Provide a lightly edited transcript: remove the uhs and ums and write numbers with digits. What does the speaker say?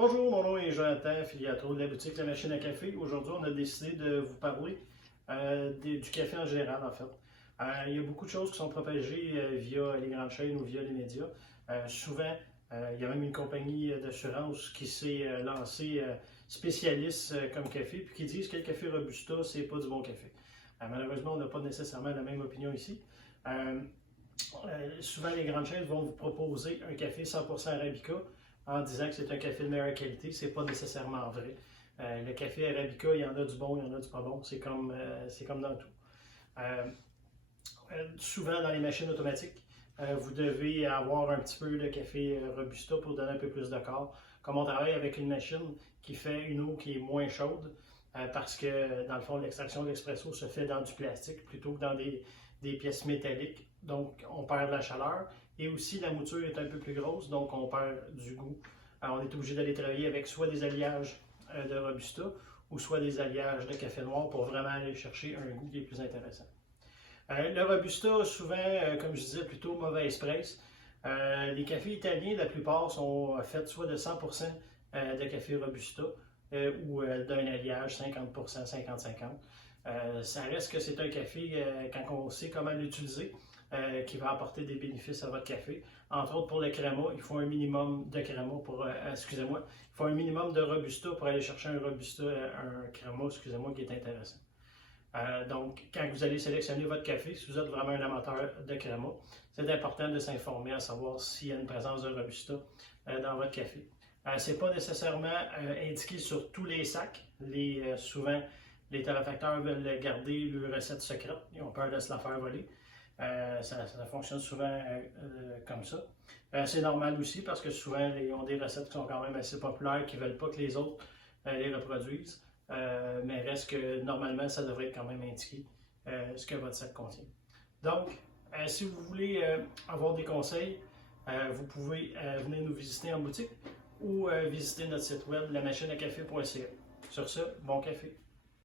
Bonjour, mon nom est Jonathan Filiatro de la boutique La Machine à Café. Aujourd'hui, on a décidé de vous parler du café en général, en fait. Il y a beaucoup de choses qui sont propagées via les grandes chaînes ou via les médias. Souvent, il y a même une compagnie d'assurance qui s'est lancée spécialiste comme café, puis qui disent que le café Robusta, c'est pas du bon café. Malheureusement, on n'a pas nécessairement la même opinion ici. Souvent, les grandes chaînes vont vous proposer un café 100% Arabica en disant que c'est un café de meilleure qualité. C'est pas nécessairement vrai. Le café Arabica, il y en a du bon, il y en a du pas bon. C'est comme dans tout. Souvent, dans les machines automatiques, vous devez avoir un petit peu de café Robusta pour donner un peu plus de corps. Comme on travaille avec une machine qui fait une eau qui est moins chaude, parce que, dans le fond, l'extraction de l'expresso se fait dans du plastique plutôt que dans des pièces métalliques. Donc, on perd de la chaleur. Et aussi, la mouture est un peu plus grosse, donc on perd du goût. Alors, on est obligé d'aller travailler avec soit des alliages de Robusta ou soit des alliages de café noir pour vraiment aller chercher un goût qui est plus intéressant. Le Robusta, souvent, comme je disais, plutôt mauvaise presse. Les cafés italiens, la plupart, sont faits soit de 100% de café Robusta ou d'un alliage 50%, 50-50. Ça reste que c'est un café, quand on sait comment l'utiliser, qui va apporter des bénéfices à votre café. Entre autres, pour le créma, il faut un minimum de créma excusez-moi, il faut un minimum de Robusta pour aller chercher un Robusta, un créma, excusez-moi, qui est intéressant. Donc, quand vous allez sélectionner votre café, si vous êtes vraiment un amateur de créma, c'est important de s'informer à savoir s'il y a une présence de Robusta dans votre café. Ce n'est pas nécessairement indiqué sur tous les sacs. Souvent, les torréfacteurs veulent garder leur recette secrète. Ils ont peur de se la faire voler. Ça fonctionne souvent comme ça. C'est normal aussi parce que souvent, ils ont des recettes qui sont quand même assez populaires, qui ne veulent pas que les autres les reproduisent. Mais reste que normalement, ça devrait être quand même indiqué ce que votre sac contient. Donc, si vous voulez avoir des conseils, vous pouvez venir nous visiter en boutique ou visiter notre site web lamachineacafé.ca. Sur ce, bon café!